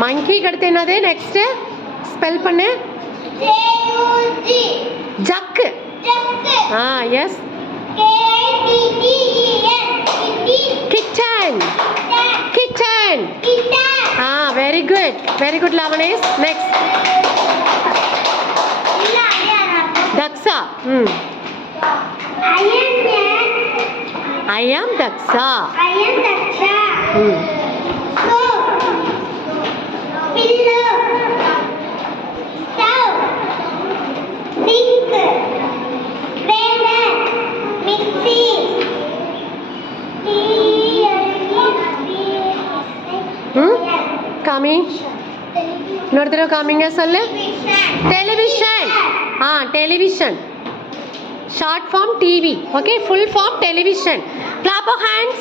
மங்கிக்கு அடுத்து என்னது next spell பண்ணு jug yes kitchen kitchen very good Lavanesh next daksa I am daksa so pillow stove sink blender mixie காமி இன்னொரு தடவை காமிங்க சொல்லு television television short form TV okay full form television clap your hands